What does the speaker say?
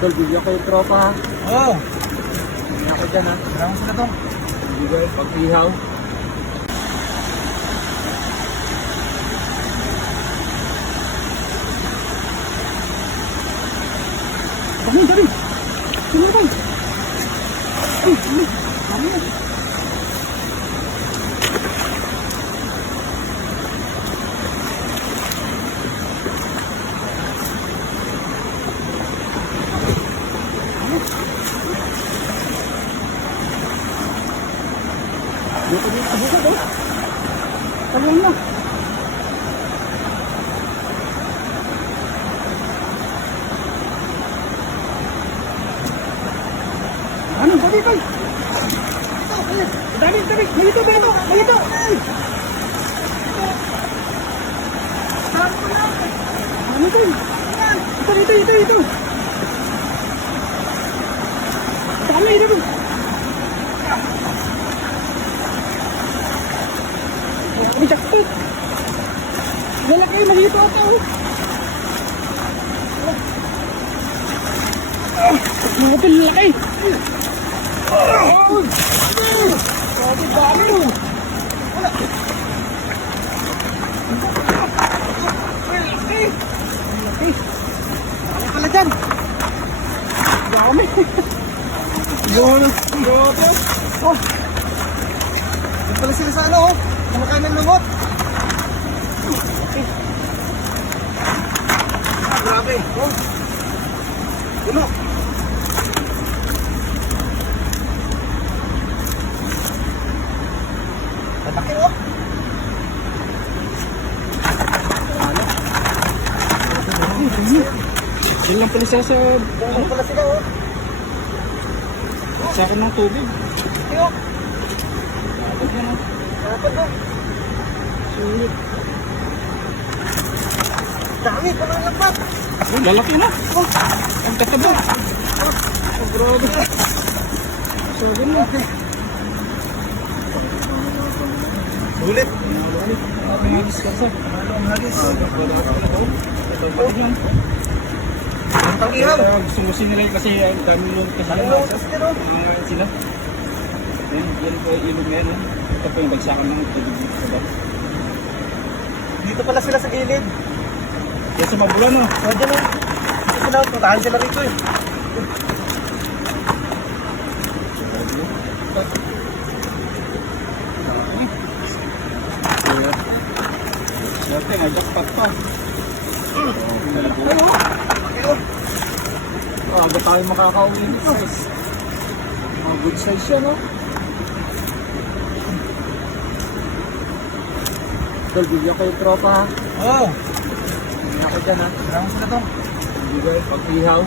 Tol, bigyan kayo tropa ha. Oo. Hindi ako dyan ha. Salamat sila to. Bigay, pag-ihaw. Dami, dami. Sino ba? Ay, dami. Dami yan. Dito, dito, dito, dito. Tawang na. Ano, dali, dali. Dali, dali. Malito, malito, malito. Ano ito? Ito, ito, ito, ito. Dami, ito. May jackpot. Lalaki, malito ako. Mga laki. Grabe, dami mo. Laki. Laki. Ano pala dyan? Dami. Grabe. Grabe. Oh. Yan pala sila sa ano, oh. Kumakain ng lumot. Grabe. Oh. Puno. Malaki, oh. Yan lang pala siya sa... Ano pala sila, oh. Sa akin ng tubig. Iyo. Dapat, oh. Sulit. Dami, puno ng lakmat. Oh, lalaki na. Oh, ang tataba. Oh, grabe. Sabi mo. Ulit. Ang hagis kasi. Ang hagis. Ito ba yan? Ang ihaw. Gusto mo sinilay kasi ang dami mo kasi Ano, sister, oh. sila. Yan po yung ilog na yan. Ito po yung bagsakan ng tubig dito sa baba. Dito pala sila sa gilid. Yan sa mabulan no. O, dyan, oh. Dito sila, puntahan sila rito, eh. Swerte nga, jackpot pa. Ano? Ano? Aga tayo makakauwi nito. Mga good size siya no. Tol, bigyan kayo tropa ha. Oo. Hindi ako dyan ha. Salamat sila to. Bigay, pag-ihaw.